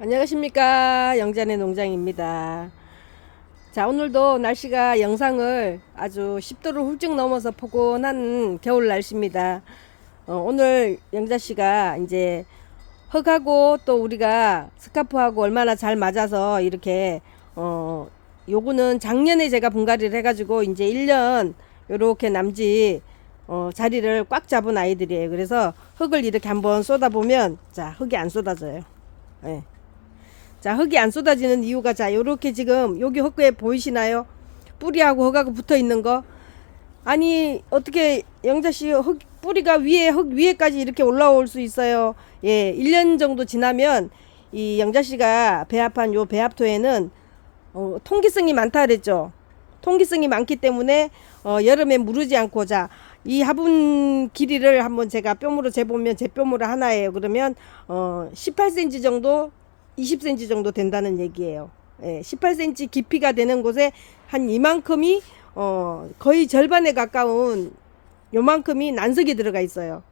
안녕하십니까, 영자의 농장입니다. 자, 오늘도 날씨가 영상을 아주 10도를 훌쩍 넘어서 포근한 겨울 날씨입니다. 오늘 영자씨가 이제 흙하고 또 우리가 스카프하고 얼마나 잘 맞아서 이렇게 요거는 작년에 제가 분갈이를 해가지고 이제 1년 요렇게 남지 자리를 꽉 잡은 아이들이에요. 그래서 흙을 이렇게 한번 쏟아보면, 자, 흙이 안 쏟아져요. 예. 자, 흙이 안 쏟아지는 이유가, 자, 요렇게 지금 여기 흙에 보이시나요? 뿌리하고 흙하고 붙어 있는 거. 아니, 어떻게 영자씨 흙 뿌리가 위에, 흙 위에까지 이렇게 올라올 수 있어요? 예, 1년 정도 지나면 이 영자씨가 배합한 요 배합토에는 통기성이 많다 그랬죠. 통기성이 많기 때문에 여름에 무르지 않고, 자, 이 화분 길이를 한번 제가 뼘으로 재보면, 제 뼘으로 하나예요. 그러면 18cm 정도, 20cm 정도 된다는 얘기예요. 예, 18cm 깊이가 되는 곳에 한 이만큼이 거의 절반에 가까운 요만큼이 난석이 들어가 있어요.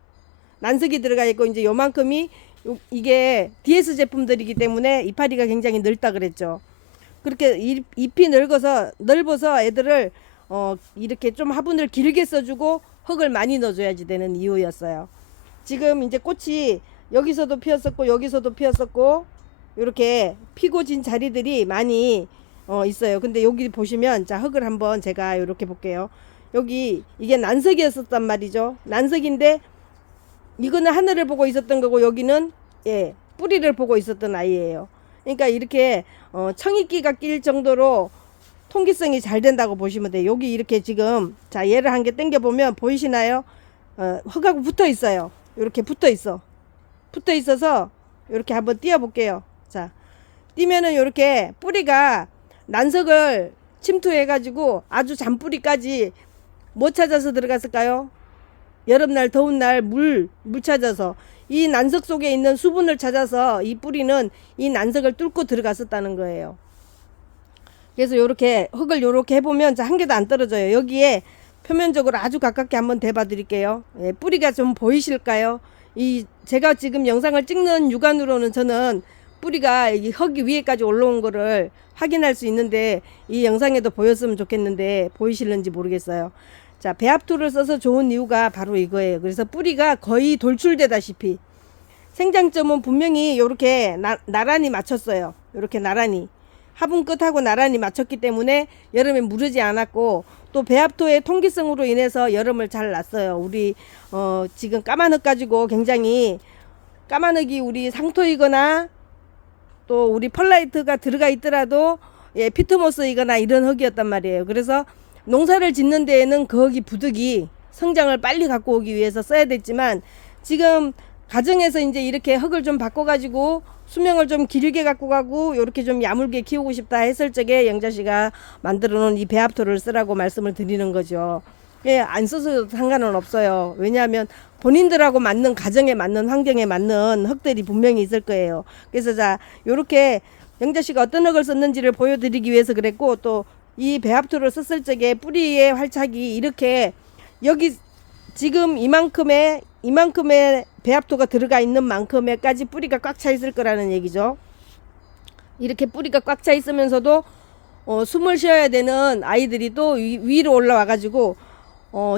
난석이 들어가 있고, 이제 요만큼이 이게 DS 제품들이기 때문에 이파리가 굉장히 넓다 그랬죠. 그렇게 잎이 넓어서 애들을 이렇게 좀 화분을 길게 써주고 흙을 많이 넣어줘야지 되는 이유였어요. 지금 이제 꽃이 여기서도 피었었고 여기서도 피었었고 이렇게 피고 진 자리들이 많이 있어요. 근데 여기 보시면, 자, 흙을 한번 제가 이렇게 볼게요. 여기 이게 난석이었었단 말이죠. 난석인데 이거는 하늘을 보고 있었던 거고, 여기는 뿌리를 보고 있었던 아이예요. 그러니까 이렇게 청이끼가 낄 정도로 통기성이 잘 된다고 보시면 돼요. 여기 이렇게 지금, 자, 얘를 한 개 당겨 보면 보이시나요? 흙하고 붙어 있어요. 이렇게 붙어 있어서 이렇게 한번 띄워 볼게요. 자, 띄면은 이렇게 뿌리가 난석을 침투해 가지고 아주 잔뿌리까지 못 찾아서 들어갔을까요? 여름날 더운 날 물 찾아서 이 난석 속에 있는 수분을 찾아서 이 뿌리는 이 난석을 뚫고 들어갔었다는 거예요. 그래서 요렇게 흙을 요렇게 해보면, 자, 한 개도 안 떨어져요. 여기에 표면적으로 아주 가깝게 한번 대봐 드릴게요. 예, 뿌리가 좀 보이실까요? 이 제가 지금 영상을 찍는 육안으로는 저는 뿌리가 이 흙 위에까지 올라온 거를 확인할 수 있는데, 이 영상에도 보였으면 좋겠는데 보이실는지 모르겠어요. 자, 배합토를 써서 좋은 이유가 바로 이거예요. 그래서 뿌리가 거의 돌출되다시피 생장점은 분명히 이렇게 나란히 맞췄어요. 이렇게 나란히 화분 끝하고 나란히 맞췄기 때문에 여름에 무르지 않았고, 또 배합토의 통기성으로 인해서 여름을 잘 났어요. 우리 지금 까만 흙 가지고 굉장히, 까만 흙이 우리 상토이거나 또 우리 펄라이트가 들어가 있더라도 피트모스이거나 이런 흙이었단 말이에요. 그래서 농사를 짓는 데에는 그 흙이 부득이 성장을 빨리 갖고 오기 위해서 써야 됐지만, 지금 가정에서 이제 이렇게 흙을 좀 바꿔가지고 수명을 좀 길게 갖고 가고 이렇게 좀 야물게 키우고 싶다 했을 적에 영자씨가 만들어 놓은 이 배합토를 쓰라고 말씀을 드리는 거죠. 예, 안 써서 상관은 없어요. 왜냐하면 본인들하고 맞는, 가정에 맞는, 환경에 맞는 흙들이 분명히 있을 거예요. 그래서, 자, 요렇게 영자씨가 어떤 흙을 썼는지를 보여드리기 위해서 그랬고, 또 이 배합토를 썼을 적에 뿌리의 활착이 이렇게, 여기 지금 이만큼의 배합토가 들어가 있는 만큼에까지 뿌리가 꽉 차 있을 거라는 얘기죠. 이렇게 뿌리가 꽉 차 있으면서도 숨을 쉬어야 되는 아이들이 또 위로 올라와 가지고,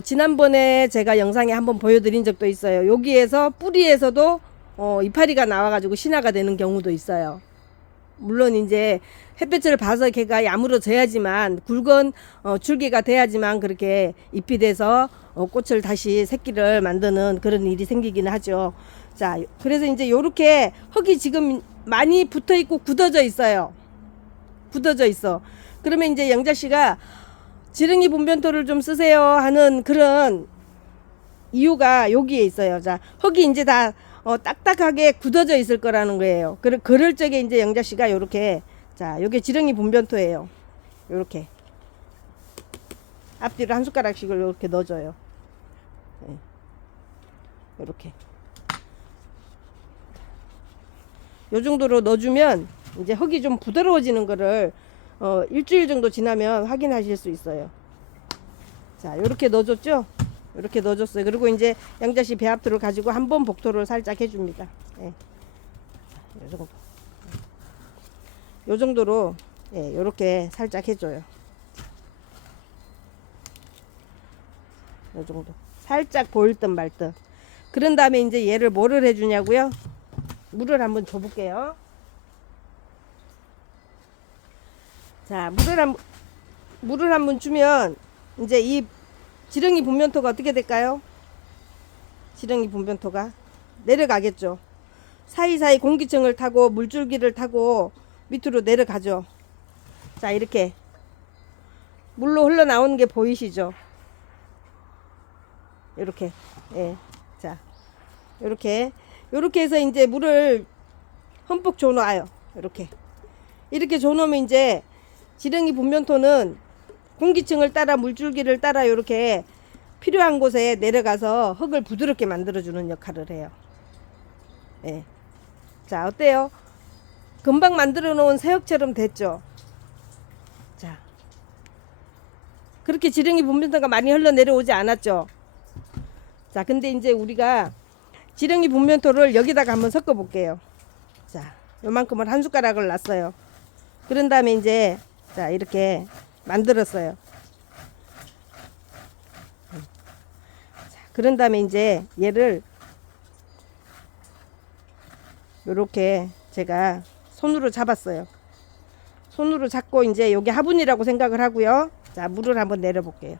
지난번에 제가 영상에 한번 보여드린 적도 있어요. 여기에서 뿌리에서도 이파리가 나와 가지고 신화가 되는 경우도 있어요. 물론 이제 햇볕을 봐서 걔가 야무러져야지만, 굵은 줄기가 돼야지만 그렇게 잎이 돼서 꽃을 다시 새끼를 만드는 그런 일이 생기기는 하죠. 자, 그래서 이제 요렇게 흙이 지금 많이 붙어 있고 굳어져 있어요. 굳어져 있어. 그러면 이제 영자씨가 지렁이 분변토를 좀 쓰세요 하는 그런 이유가 여기에 있어요. 자, 흙이 이제 다 딱딱하게 굳어져 있을 거라는 거예요. 그럴 적에 이제 영자씨가 요렇게, 자, 요게 지렁이 분변토예요. 요렇게 앞뒤로 한 숟가락씩을 이렇게 넣어줘요. 네. 요렇게 요 정도로 넣어주면 이제 흙이 좀 부드러워지는 거를 일주일 정도 지나면 확인하실 수 있어요. 자, 요렇게 넣어줬죠. 이렇게 넣어줬어요. 그리고 이제 영자씨 배합토를 가지고 한번 복토를 살짝 해줍니다. 예. 이 정도. 요 정도로 예, 요렇게 살짝 해줘요. 요 정도 살짝 보일 듯 말 듯. 그런 다음에 이제 얘를 뭐를 해주냐고요? 물을 한번 줘볼게요. 자, 물을 한번 주면 이제 이 지렁이 분변토가 어떻게 될까요? 지렁이 분변토가 내려가겠죠. 사이사이 공기층을 타고 물줄기를 타고 밑으로 내려가죠. 자, 이렇게 물로 흘러나오는 게 보이시죠? 이렇게. 예. 자, 이렇게 해서 이제 물을 흠뻑 줘놔요. 이렇게 줘놓으면 이제 지렁이 분변토는 공기층을 따라 물줄기를 따라 이렇게 필요한 곳에 내려가서 흙을 부드럽게 만들어주는 역할을 해요. 예. 자, 어때요? 금방 만들어 놓은 새흙처럼 됐죠? 자, 그렇게 지렁이 분변토가 많이 흘러 내려오지 않았죠? 자, 근데 이제 우리가 지렁이 분변토를 여기다가 한번 섞어 볼게요. 자, 요만큼을 한 숟가락을 놨어요. 그런 다음에 이제 자, 이렇게 만들었어요. 자, 그런 다음에 이제 얘를 요렇게 제가 손으로 잡았어요. 손으로 잡고 이제 여기 화분이라고 생각을 하고요. 자, 물을 한번 내려 볼게요.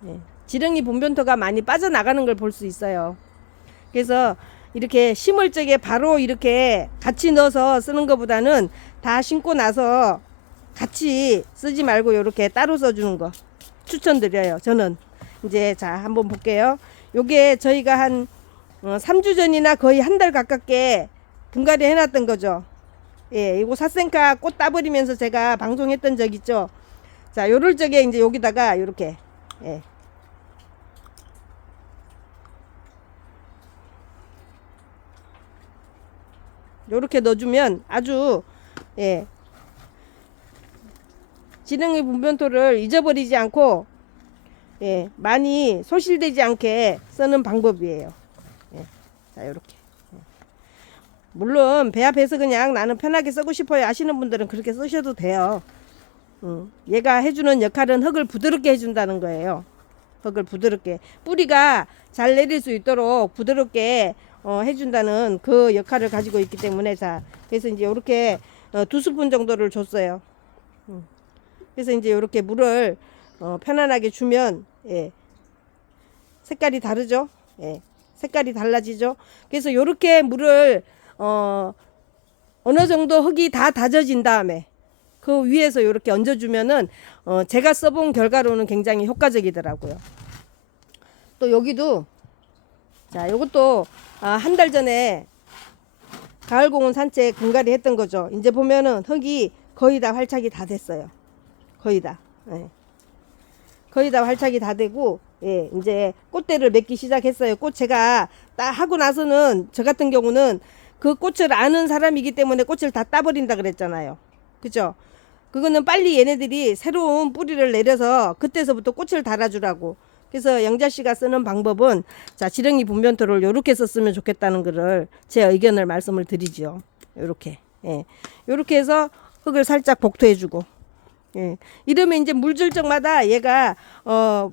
네. 지렁이 분변토가 많이 빠져나가는 걸 볼 수 있어요. 그래서 이렇게 심을 적에 바로 이렇게 같이 넣어서 쓰는 것보다는 다 심고 나서 같이 쓰지 말고 이렇게 따로 써주는 거 추천드려요. 저는 이제 자, 한번 볼게요. 요게 저희가 한 3주 전이나 거의 한 달 가깝게 분갈이 해놨던 거죠. 예, 이거 사생카 꽃 따버리면서 제가 방송했던 적 있죠. 자, 요럴 적에 이제 여기다가 요렇게 예. 요렇게 넣어주면 아주 예, 지렁이 분변토를 잊어버리지 않고 예, 많이 소실되지 않게 쓰는 방법이에요. 예, 자, 요렇게. 물론 배 앞에서 그냥 나는 편하게 쓰고 싶어요 하시는 분들은 그렇게 쓰셔도 돼요. 얘가 해주는 역할은 흙을 부드럽게 해준다는 거예요. 흙을 부드럽게 뿌리가 잘 내릴 수 있도록 부드럽게 해준다는 그 역할을 가지고 있기 때문에 자, 그래서 이제 이렇게 2스푼 정도를 줬어요. 그래서 이제 이렇게 물을 편안하게 주면 예, 색깔이 다르죠. 예, 색깔이 달라지죠. 그래서 이렇게 물을 어느 정도 흙이 다 다져진 다음에 그 위에서 이렇게 얹어주면은 제가 써본 결과로는 굉장히 효과적이더라고요. 또 여기도 자, 요것도 한 달 전에 가을공원 산책 분갈이 했던 거죠. 이제 보면은 흙이 거의 다 활착이 다 됐어요. 거의 다. 예. 거의 다 활착이 다 되고 예, 이제 꽃대를 맺기 시작했어요. 꽃 제가 딱 하고 나서는 저 같은 경우는 그 꽃을 아는 사람이기 때문에 꽃을 다 따버린다 그랬잖아요. 그죠? 그거는 빨리 얘네들이 새로운 뿌리를 내려서 그때서부터 꽃을 달아주라고. 그래서 영자씨가 쓰는 방법은 자, 지렁이 분변토를 요렇게 썼으면 좋겠다는 거를 제 의견을 말씀을 드리죠. 요렇게. 예. 요렇게 해서 흙을 살짝 복토해주고. 예. 이러면 이제 물 줄 적마다 얘가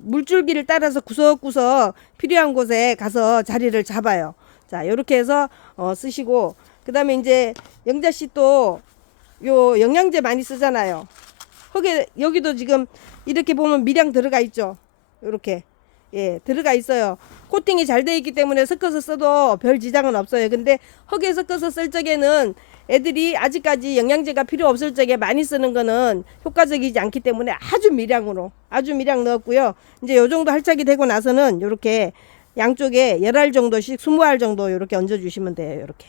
물줄기를 따라서 구석구석 필요한 곳에 가서 자리를 잡아요. 자, 요렇게 해서 쓰시고 그 다음에 이제 영자씨 또 요 영양제 많이 쓰잖아요. 흙에 여기도 지금 이렇게 보면 미량 들어가 있죠. 요렇게 예, 들어가 있어요. 코팅이 잘 되어 있기 때문에 섞어서 써도 별 지장은 없어요. 근데 흙에 섞어서 쓸 적에는 애들이 아직까지 영양제가 필요 없을 적에 많이 쓰는 거는 효과적이지 않기 때문에 아주 미량 넣었고요. 이제 요 정도 할착이 되고 나서는 요렇게 양쪽에 10알 정도씩 20알 정도 요렇게 얹어 주시면 돼요. 요렇게.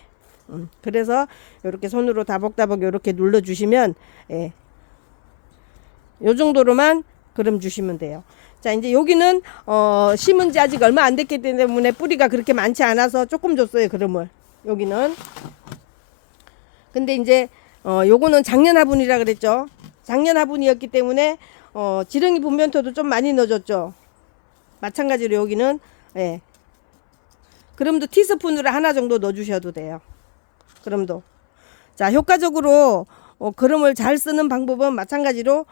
그래서 요렇게 손으로 다복다복 요렇게 눌러 주시면 예, 요 정도로만 그럼 주시면 돼요. 자, 이제 여기는 심은 지 아직 얼마 안 됐기 때문에 뿌리가 그렇게 많지 않아서 조금 줬어요. 그럼을 여기는. 근데 이제 요거는 작년 화분이라 그랬죠. 작년 화분이었기 때문에 지렁이 분변토도 좀 많이 넣어줬죠. 마찬가지로 여기는 예, 그럼도 티스푼으로 하나 정도 넣어 주셔도 돼요. 그럼도. 자, 효과적으로 그름을 잘 쓰는 방법은 마찬가지로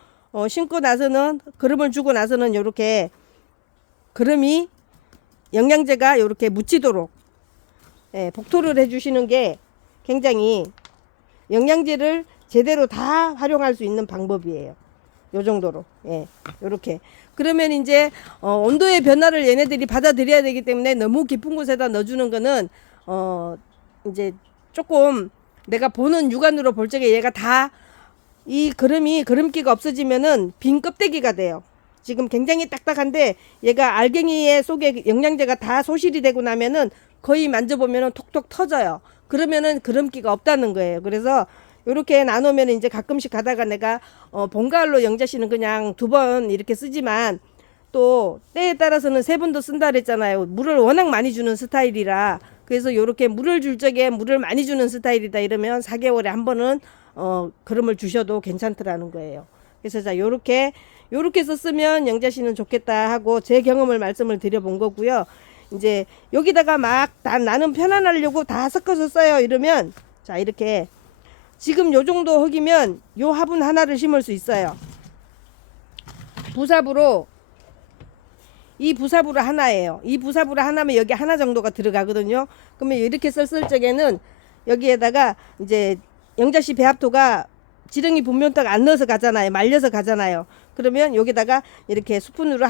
심고 나서는 그름을 주고 나서는 요렇게 그름이 영양제가 요렇게 묻히도록 복토를 해 주시는 게 굉장히 영양제를 제대로 다 활용할 수 있는 방법이에요. 요 정도로. 요렇게. 그러면 이제 온도의 변화를 얘네들이 받아들여야 되기 때문에 너무 깊은 곳에다 넣어주는 거는 이제 조금 내가 보는 육안으로 볼 적에 얘가 다 이 그름기가 없어지면은 빈 껍데기가 돼요. 지금 굉장히 딱딱한데 얘가 알갱이의 속에 영양제가 다 소실이 되고 나면은 거의 만져보면은 톡톡 터져요. 그러면은 그름기가 없다는 거예요. 그래서 요렇게 나누면 이제 가끔씩 가다가 내가 본가을로 영자씨는 그냥 2번 이렇게 쓰지만 또 때에 따라서는 3번도 쓴다 그랬잖아요. 물을 워낙 많이 주는 스타일이라. 그래서 요렇게 물을 줄 적에 물을 많이 주는 스타일이다 이러면 4개월에 한 번은 그름을 주셔도 괜찮더라는 거예요. 그래서 자 요렇게 썼으면 영자씨는 좋겠다 하고 제 경험을 말씀을 드려본 거고요. 이제 여기다가 막 나는 편안하려고 다 섞어서 써요 이러면 자 이렇게 지금 요 정도 흙이면 요 화분 하나를 심을 수 있어요. 부삽으로 이 부삽으로 하나예요. 이 부삽으로 하나면 여기 하나 정도가 들어가거든요. 그러면 이렇게 썼을 적에는 여기에다가 이제 영자씨 배합토가 지렁이 분변토가 안 넣어서 가잖아요. 말려서 가잖아요. 그러면 여기다가 이렇게 스푼으로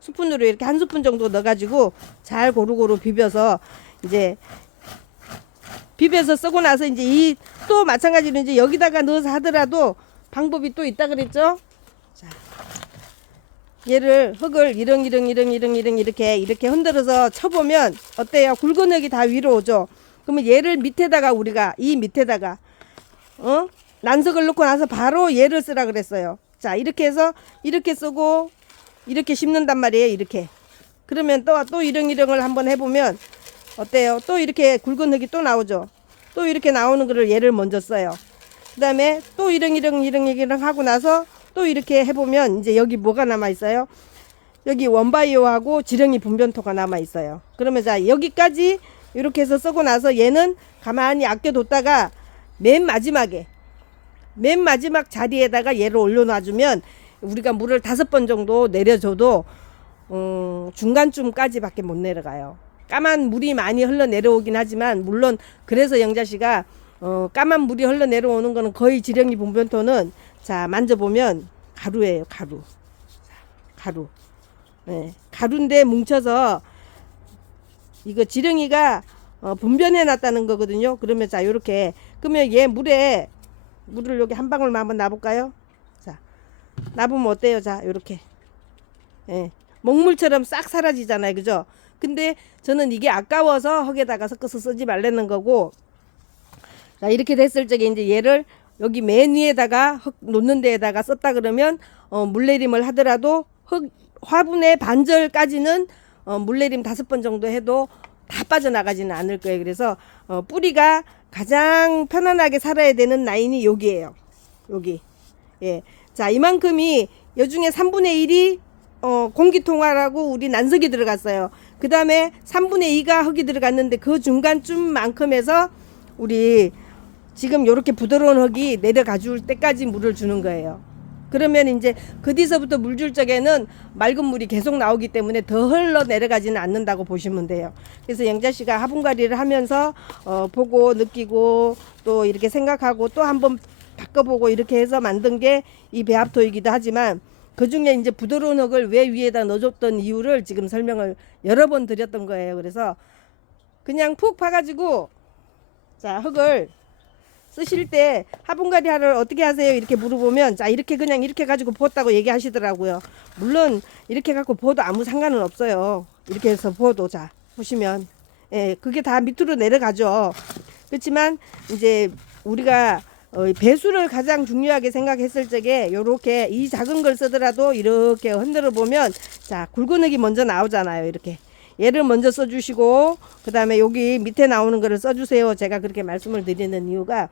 스푼으로 이렇게 1스푼 정도 넣어가지고 잘 고루고루 비벼서 이제 비벼서 쓰고 나서 이제 이 또 마찬가지로 이제 여기다가 넣어서 하더라도 방법이 또 있다 그랬죠. 자, 얘를 흙을 이렁이렁 이렇게 흔들어서 쳐보면 어때요? 굵은 흙이 다 위로 오죠. 그러면 얘를 밑에다가 우리가 이 밑에다가 난석을 넣고 나서 바로 얘를 쓰라 그랬어요. 자 이렇게 해서 이렇게 쓰고 이렇게 심는단 말이에요. 이렇게. 그러면 또 이렁이렁을 한번 해보면 어때요? 또 이렇게 굵은 흙이 또 나오죠. 또 이렇게 나오는 거를 얘를 먼저 써요. 그 다음에 또 이렁이렁 하고 나서 또 이렇게 해보면 이제 여기 뭐가 남아 있어요? 여기 원바이오하고 지렁이 분변토가 남아 있어요. 그러면 자 여기까지 이렇게 해서 쓰고 나서 얘는 가만히 아껴뒀다가 맨 마지막 자리에다가 얘를 올려놔주면 우리가 물을 5번 정도 내려줘도 중간쯤까지밖에 못 내려가요. 까만 물이 많이 흘러내려오긴 하지만 물론 그래서 영자씨가 까만 물이 흘러내려오는 거는 거의 지렁이 분변토는 자 만져보면 가루예요. 가루. 네, 가루인데 뭉쳐서 이거 지렁이가 분변해 놨다는 거거든요. 그러면 자 요렇게 그러면 얘 물을 여기 한 방울만 한번 놔볼까요? 자 놔보면 어때요? 자 요렇게 먹물처럼 싹 사라지잖아요. 그죠? 근데 저는 이게 아까워서 흙에다가 섞어서 쓰지 말라는 거고 자 이렇게 됐을 적에 이제 얘를 여기 맨 위에다가 흙 놓는 데에다가 썼다 그러면 물내림을 하더라도 화분의 반절까지는 물내림 5번 정도 해도 다 빠져나가지는 않을 거예요. 그래서 뿌리가 가장 편안하게 살아야 되는 라인이 여기에요. 여기. 자 이만큼이 여중에 3분의 1이 공기통화라고 우리 난석이 들어갔어요. 그 다음에 3분의 2가 흙이 들어갔는데 그 중간쯤만큼에서 우리 지금 이렇게 부드러운 흙이 내려가 줄 때까지 물을 주는 거예요. 그러면 이제 그 뒤서부터 물 줄 적에는 맑은 물이 계속 나오기 때문에 더 흘러 내려가지는 않는다고 보시면 돼요. 그래서 영자씨가 화분관리를 하면서 보고 느끼고 또 이렇게 생각하고 또 한번 바꿔보고 이렇게 해서 만든 게 이 배합토이기도 하지만 그 중에 이제 부드러운 흙을 왜 위에다 넣어줬던 이유를 지금 설명을 여러 번 드렸던 거예요. 그래서 그냥 푹 파가지고 자 흙을 쓰실 때 화분관리를 어떻게 하세요? 이렇게 물어보면 자 이렇게 그냥 이렇게 가지고 부었다고 얘기하시더라고요. 물론 이렇게 갖고 부어도 아무 상관은 없어요. 이렇게 해서 부어도 자 보시면 그게 다 밑으로 내려가죠. 그렇지만 이제 우리가 배수를 가장 중요하게 생각했을 적에 요렇게 이 작은 걸 쓰더라도 이렇게 흔들어 보면 자 굵은 흙이 먼저 나오잖아요. 이렇게 얘를 먼저 써주시고 그 다음에 여기 밑에 나오는 거를 써주세요. 제가 그렇게 말씀을 드리는 이유가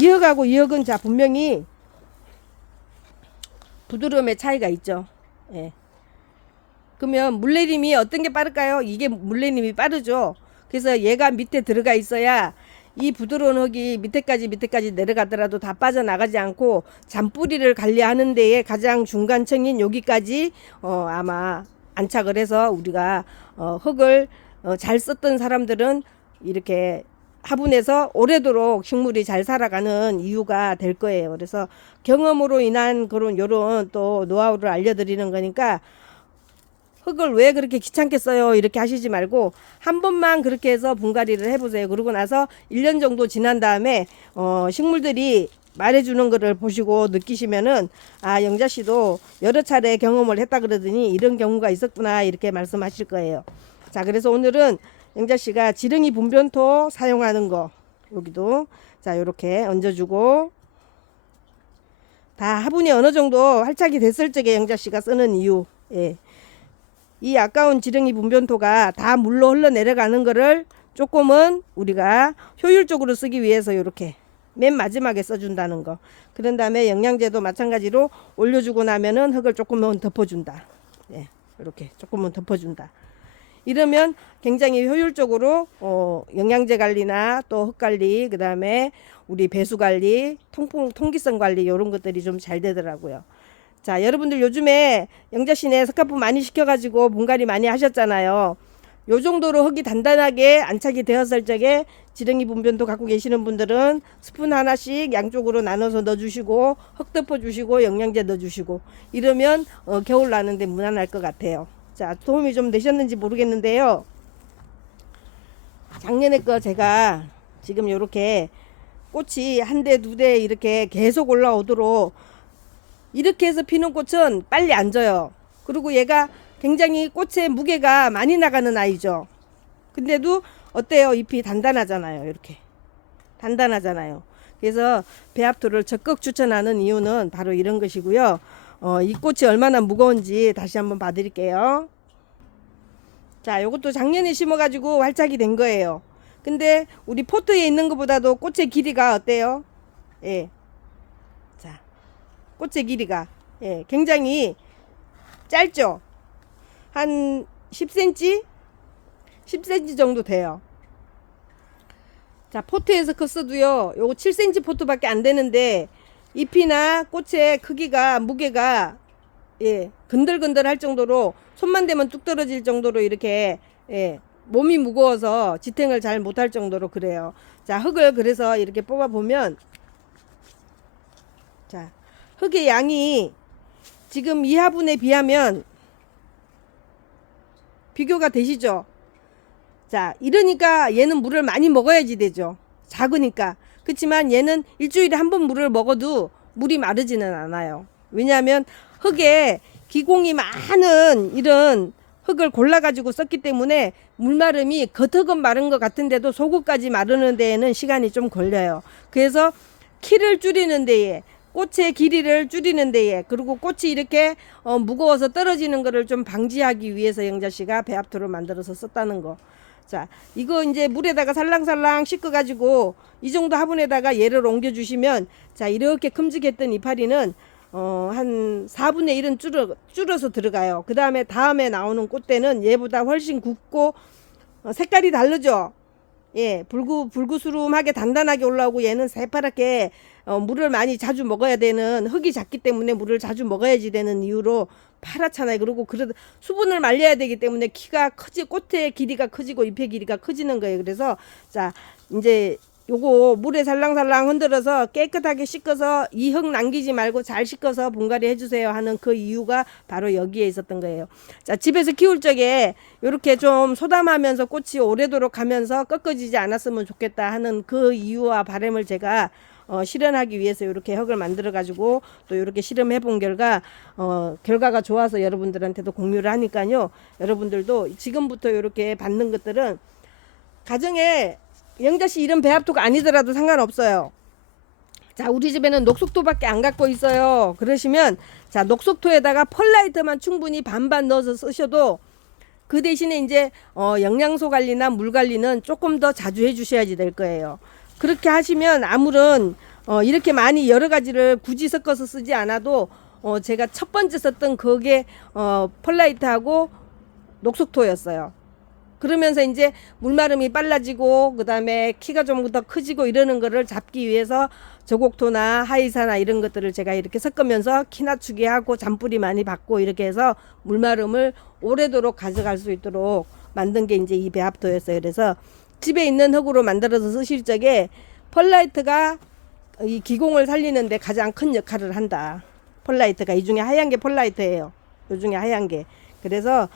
이 흙하고 이 흙은 자 분명히 부드러움의 차이가 있죠. 그러면 물내림이 어떤 게 빠를까요? 이게 물내림이 빠르죠. 그래서 얘가 밑에 들어가 있어야 이 부드러운 흙이 밑에까지 내려가더라도 다 빠져나가지 않고 잔뿌리를 관리하는 데에 가장 중간층인 여기까지 아마 안착을 해서 우리가 흙을 잘 썼던 사람들은 이렇게 화분에서 오래도록 식물이 잘 살아가는 이유가 될 거예요. 그래서 경험으로 인한 그런 요런 또 노하우를 알려드리는 거니까 흙을 왜 그렇게 귀찮게 써요 이렇게 하시지 말고 한 번만 그렇게 해서 분갈이를 해보세요. 그러고 나서 1년 정도 지난 다음에 식물들이 말해주는 거를 보시고 느끼시면은 아 영자씨도 여러 차례 경험을 했다 그러더니 이런 경우가 있었구나 이렇게 말씀하실 거예요. 자, 그래서 오늘은 영자씨가 지렁이 분변토 사용하는 거 여기도 자 요렇게 얹어주고 다 화분이 어느 정도 활착이 됐을 적에 영자씨가 쓰는 이유, 예. 이 아까운 지렁이 분변토가 다 물로 흘러내려가는 거를 조금은 우리가 효율적으로 쓰기 위해서 이렇게 맨 마지막에 써준다는 거. 그런 다음에 영양제도 마찬가지로 올려주고 나면은 흙을 조금은 덮어준다. 예, 이렇게 조금은 덮어준다. 이러면 굉장히 효율적으로 영양제 관리나 또 흙 관리, 그 다음에 우리 배수 관리, 통기성 관리 이런 것들이 좀 잘 되더라고요. 자, 여러분들 요즘에 영자씨네 스카프 많이 시켜가지고 분갈이 많이 하셨잖아요. 요 정도로 흙이 단단하게 안착이 되었을 적에 지렁이 분변토 갖고 계시는 분들은 스푼 하나씩 양쪽으로 나눠서 넣어주시고 흙 덮어주시고 영양제 넣어주시고 이러면 겨울 나는데 무난할 것 같아요. 자, 도움이 좀 되셨는지 모르겠는데요. 작년에 거 제가 지금 요렇게 꽃이 한 대, 두 대 이렇게 계속 올라오도록 이렇게 해서 피는 꽃은 빨리 안 져요. 그리고 얘가 굉장히 꽃의 무게가 많이 나가는 아이죠. 근데도 어때요? 잎이 단단하잖아요. 이렇게 단단하잖아요. 그래서 배합토를 적극 추천하는 이유는 바로 이런 것이고요. 이 꽃이 얼마나 무거운지 다시 한번 봐드릴게요. 자, 요것도 작년에 심어가지고 활착이 된 거예요. 근데 우리 포트에 있는 것보다도 꽃의 길이가 어때요? 예. 자, 꽃의 길이가 예, 굉장히 짧죠? 한 10cm? 10cm 정도 돼요. 자, 포트에서 컸어도요, 요거 7cm 포트밖에 안 되는데, 잎이나 꽃의 크기가, 무게가, 예, 근들근들 할 정도로, 손만 대면 뚝 떨어질 정도로 이렇게, 예, 몸이 무거워서 지탱을 잘 못할 정도로 그래요. 자, 흙을 그래서 이렇게 뽑아보면, 자, 흙의 양이 지금 이 화분에 비하면 비교가 되시죠? 자, 이러니까 얘는 물을 많이 먹어야지 되죠. 작으니까. 그렇지만 얘는 일주일에 한 번 물을 먹어도 물이 마르지는 않아요. 왜냐하면 흙에 기공이 많은 이런 흙을 골라가지고 썼기 때문에 물마름이 겉흙은 마른 것 같은데도 속흙까지 마르는 데에는 시간이 좀 걸려요. 그래서 키를 줄이는 데에 꽃의 길이를 줄이는 데에 그리고 꽃이 이렇게 무거워서 떨어지는 거를 좀 방지하기 위해서 영자씨가 배합토를 만들어서 썼다는 거. 자, 이거 이제 물에다가 살랑살랑 씻어 가지고 이 정도 화분에다가 얘를 옮겨 주시면 자, 이렇게 큼직했던 이파리는 한 4분의 1은 줄어서 들어가요. 그 다음에 나오는 꽃대는 얘보다 훨씬 굵고 색깔이 다르죠. 예, 불구스름하게 단단하게 올라오고 얘는 새파랗게 물을 많이 자주 먹어야 되는 흙이 작기 때문에 물을 자주 먹어야지 되는 이유로 파랗잖아요. 그리고 수분을 말려야 되기 때문에 꽃의 길이가 커지고 잎의 길이가 커지는 거예요. 그래서 자, 이제 요거 물에 살랑살랑 흔들어서 깨끗하게 씻어서 이 흙 남기지 말고 잘 씻어서 분갈이 해주세요 하는 그 이유가 바로 여기에 있었던 거예요. 자, 집에서 키울 적에 이렇게 좀 소담하면서 꽃이 오래도록 가면서 꺾어지지 않았으면 좋겠다 하는 그 이유와 바람을 제가 실현하기 위해서 이렇게 흙을 만들어 가지고 또 이렇게 실험해 본 결과가 좋아서 여러분들한테도 공유를 하니까요. 여러분들도 지금부터 이렇게 받는 것들은 가정에 영자씨 이런 배합토가 아니더라도 상관없어요. 자, 우리 집에는 녹색토밖에 안 갖고 있어요. 그러시면 자, 녹색토에다가 펄라이트만 충분히 반반 넣어서 쓰셔도 그 대신에 이제 영양소 관리나 물 관리는 조금 더 자주 해주셔야지 될 거예요. 그렇게 하시면 아무런 이렇게 많이 여러 가지를 굳이 섞어서 쓰지 않아도 제가 첫 번째 썼던 그게 펄라이트하고 녹색토였어요. 그러면서 이제 물마름이 빨라지고 그다음에 키가 좀 더 커지고 이러는 거를 잡기 위해서 저곡토나 하이사나 이런 것들을 제가 이렇게 섞으면서 키 낮추게 하고 잔뿌리 많이 받고 이렇게 해서 물마름을 오래도록 가져갈 수 있도록 만든 게 이제 이 배합토였어요. 그래서 집에 있는 흙으로 만들어서 쓰실 적에 펄라이트가 이 기공을 살리는데 가장 큰 역할을 한다. 펄라이트가 이 중에 하얀 게 펄라이트예요. 이 중에 하얀 게. 그래서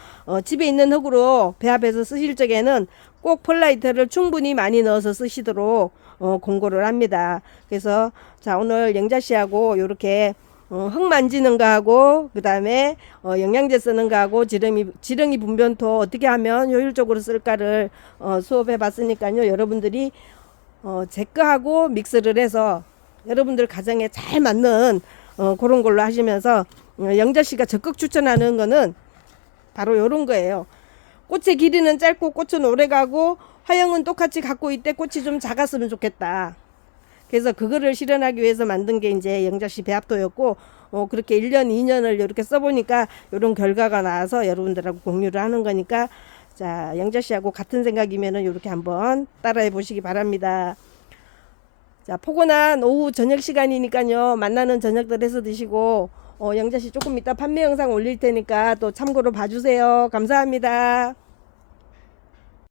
집에 있는 흙으로 배합해서 쓰실 적에는 꼭 펄라이트를 충분히 많이 넣어서 쓰시도록 공고를 합니다. 그래서 자 오늘 영자 씨하고 요렇게 흙 만지는 거하고 그 다음에 영양제 쓰는 거하고 지렁이 분변토 어떻게 하면 효율적으로 쓸까를 수업해 봤으니까요. 여러분들이 제 거하고 믹스를 해서 여러분들 가정에 잘 맞는 그런 걸로 하시면서 영자 씨가 적극 추천하는 거는 바로 요런 거예요. 꽃의 길이는 짧고 꽃은 오래 가고 화형은 똑같이 갖고 있대 꽃이 좀 작았으면 좋겠다. 그래서 그거를 실현하기 위해서 만든 게 이제 영자씨 배합토였고 그렇게 1년 2년을 이렇게 써보니까 이런 결과가 나와서 여러분들하고 공유를 하는 거니까 자 영자씨하고 같은 생각이면은 이렇게 한번 따라해 보시기 바랍니다. 자 포근한 오후 저녁 시간이니까요 만나는 저녁들 해서 드시고 영자씨 조금 이따 판매 영상 올릴 테니까 또 참고로 봐주세요. 감사합니다.